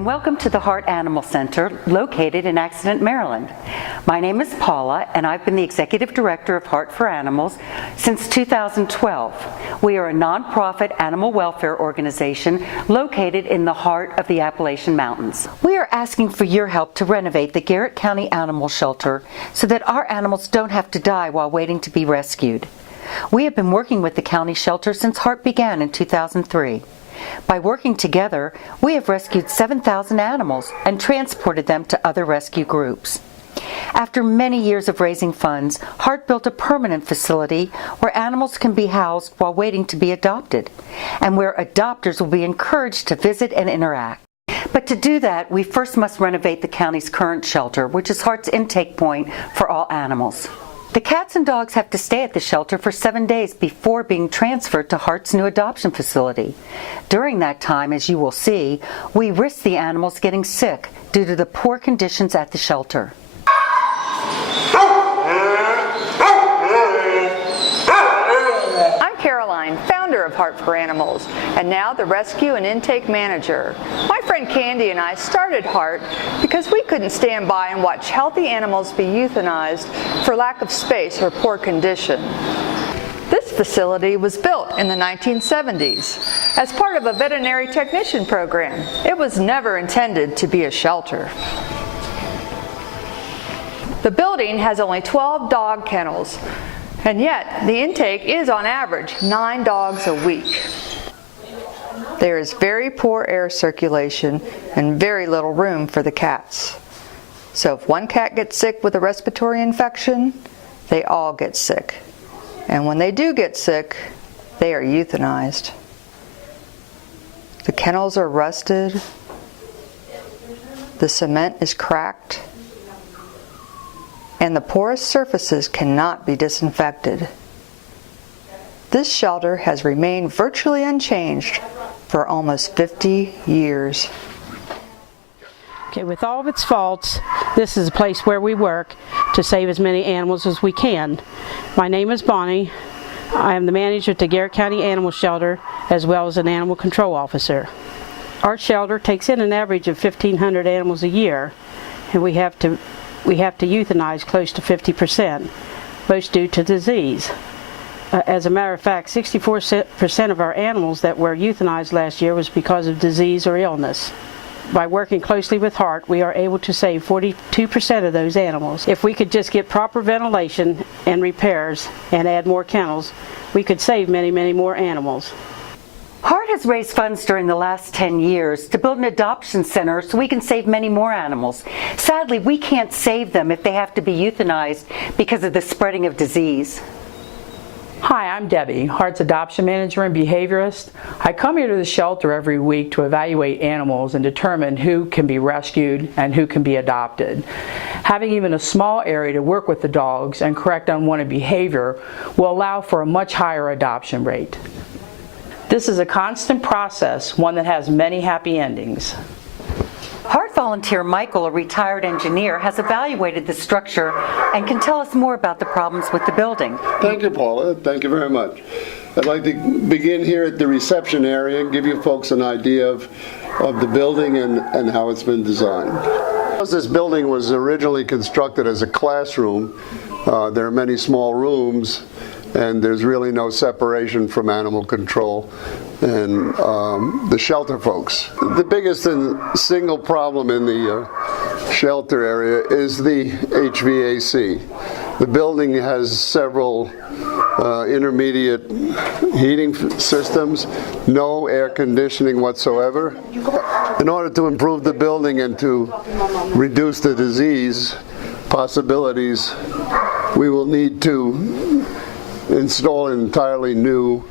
and welcome to the HART Animal Center located in Accident, Maryland. My name is Paula and I've been the Executive Director of HART for Animals since 2012. We are a nonprofit animal welfare organization located in the heart of the Appalachian Mountains. We are asking for your help to renovate the Garrett County Animal Shelter so that our animals don't have to die while waiting to be rescued. We have been working with the county shelter since HART began in 2003. By working together, we have rescued 7,000 animals and transported them to other rescue groups. After many years of raising funds, HART built a permanent facility where animals can be housed while waiting to be adopted, and where adopters will be encouraged to visit and interact. But to do that, we first must renovate the county's current shelter, which is HART's intake point for all animals. The cats and dogs have to stay at the shelter for 7 days before being transferred to HART's new adoption facility. During that time, as you will see, we risk the animals getting sick due to the poor conditions at the shelter. I'm Caroline, founder of HART for Animals, and now the Rescue and Intake Manager. My friend Candy and I started HART because we couldn't stand by and watch healthy animals be euthanized for lack of space or poor condition. This facility was built in the 1970s as part of a veterinary technician program. It was never intended to be a shelter. The building has only 12 dog kennels, and yet the intake is on average 9 dogs a week. There is very poor air circulation and very little room for the cats. So if one cat gets sick with a respiratory infection, they all get sick. And when they do get sick, they are euthanized. The kennels are rusted, the cement is cracked, and the porous surfaces cannot be disinfected. This shelter has remained virtually unchanged for almost 50 years. Okay, with all of its faults, this is a place where we work to save as many animals as we can. My name is Bonnie. I am the manager at the Garrett County Animal Shelter as well as an animal control officer. Our shelter takes in an average of 1,500 animals a year, and we have to euthanize close to 50%, most due to disease. As a matter of fact, 64% of our animals that were euthanized last year was because of disease or illness. By working closely with HART, we are able to save 42% of those animals. If we could just get proper ventilation and repairs and add more kennels, we could save many, many more animals. HART has raised funds during the last 10 years to build an adoption center so we can save many more animals. Sadly, we can't save them if they have to be euthanized because of the spreading of disease. Hi, I'm Debbie, HART's adoption manager and behaviorist. I come here to the shelter every week to evaluate animals and determine who can be rescued and who can be adopted. Having even a small area to work with the dogs and correct unwanted behavior will allow for a much higher adoption rate. This is a constant process, one that has many happy endings. HART volunteer Michael, a retired engineer, has evaluated the structure and can tell us more about the problems with the building. Thank you, Paula. Thank you very much. I'd like to begin here at the reception area and give you folks an idea of the building and how it's been designed. This building was originally constructed as a classroom. There are many small rooms, and there's really no separation from animal control and the shelter folks. The biggest and single problem in the shelter area is the HVAC. The building has several intermediate heating systems, no air conditioning whatsoever. In order to improve the building and to reduce the disease possibilities, we will need to install an entirely new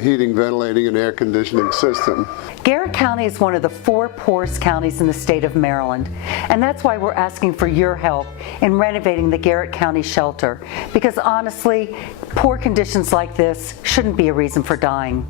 heating, ventilating, and air conditioning system. Garrett County is one of the 4 poorest counties in the state of Maryland, and that's why we're asking for your help in renovating the Garrett County shelter, because honestly, poor conditions like this shouldn't be a reason for dying.